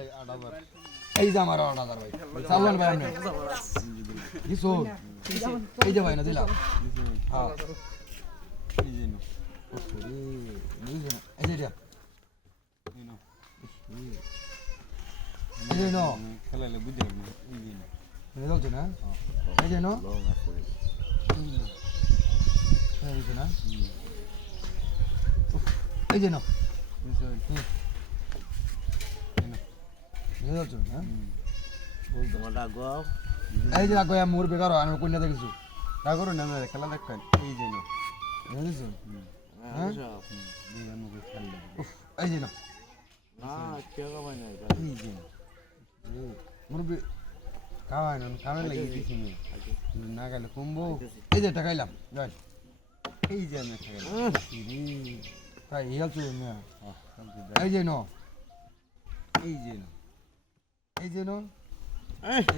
ভাই 8000 এই যে আমার 8000 ভাই চালান ভাই আপনি কিছু এই যে ভাই না দিলাম হ্যাঁ এই যে নাও এই যে এটা এই নাও এই যে নো খেলালে বুঝে যাবে এই যে নাও এই চলছে না এই যে নো এই যে না এই যে নো এই চলছে না তোমারটা গাও এই যে আগে মোর বেকার হয় আমি কন্যা দেখিছো তা করো না খেলা দেখেন এই যে নাও বুঝেছো হ্যাঁ দুইবার মুখে খেললে এই যে না না কে গাবাই না এই যে মোর খাওয়াই না খাওয়াই লাগিয়ে লাগিয়ে দিছি না গেলে কমবো এই যে টাকাইলাম যাই এই যে আমি খেলা তাই হেলছো না এই যে নো এই যে নাও এই যে নো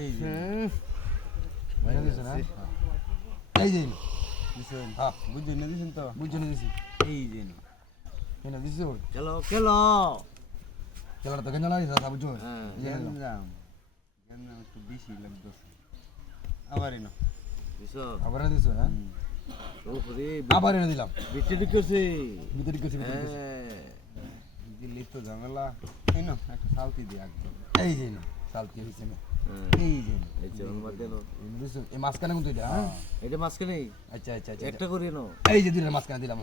এই যে বাইরে দিছো না এই যে দিছেন হ্যাঁ বুঝছেন না দিছেন তো বুঝছো না দিছি এই যে নাও কেন দিছো খেলো খেলো খেলাটা তো কেন লাগিয়েছে তা বুঝছো হ্যাঁ গেন্দাম গেন্দাম একটু বেশি লাগতেছে আবার নাও দিছো আবার দিছো হ্যাঁ ওরে আবার এনে দিলাম বিচে দিকেছে ভিতরে কিছু হ্যাঁ দিল্লি তো ঝামেলা এই নাও একটা সালতি দিয়ে একদম এই যে নো সালতি হইছে না এই যে নাও এই যে আমার দেন দিছো এই মাঝখানে কিন্তু এটা হ্যাঁ এটা মাঝখানে আচ্ছা আচ্ছা আচ্ছা একটা করে নাও এই যে দিলাম মাঝখানে দিলাম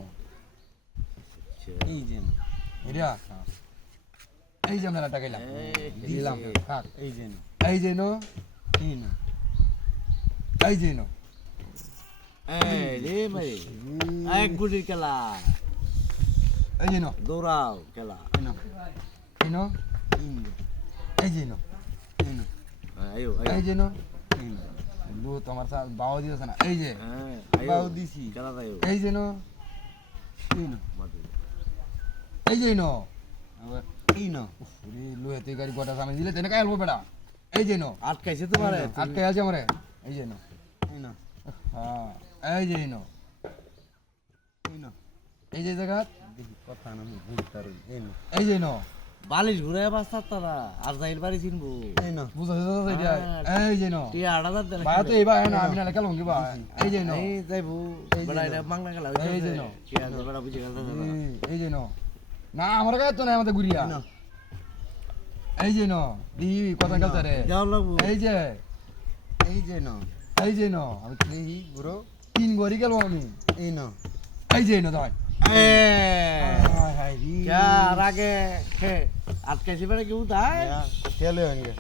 এই যে নাও এটা এই যে আমরা টাকাইলাম দিলাম থাক এই যে নাও এই যে নো এই নাও এই যে নো এই রে ভাই এক গুলির খেলা এই যে নো দৌড়াও খেলা এই নাও এই নো এই নাও এই যে নো এই নাও আয়ো এই আয়ো যে নো এই নাও লু তোমার সা বাও দিয়েছে না এই যে হ্যাঁ বাউ আয়ো দিছি খেলা আয়ো এই যে নো এই নাও এই যে নো আবার এই নাও রে লু হেতে গাড়ি গোটা সামনে দিলে তেনে কাই আলবো বেটা এই যে নো আটকাইছে তোমারে আটকে আছে আমারে এই যে নো এই নাও হ্যাঁ এই যে নো এই নাও এই যে জায়গা দেখি কথা না আমি বুঝতে পারি এই নাও এই যে নো বালিশ ঘুরে বাস্তার তারা আর যাইর বাড়ি চিনবো এই নাও বুঝা যাচ্ছে এটা এই যে নো টিয়া 8000 দেন ভাই তো এইবা না আমি না খেলাম কি বা এই যে নো এই যাইবো বড় এটা মাংনা খেলা এই যে নাও। টিয়া বড় বুঝে খেলতে দাদা এই যে নো না আমার গায়ে তো না আমাদের গুড়িয়া নাও এই যে নো দি কথা খেলতে রে যাও লাগবো এই যে এই যে নাও এই যে নো আমি দেখি বুড়ো তিন গড়ি গেল আমি এই নাও এই যে নো ভাই এ হাই রি যা আগে আটকাইছে বেড়ে কেউ তাই খেলে হয়ে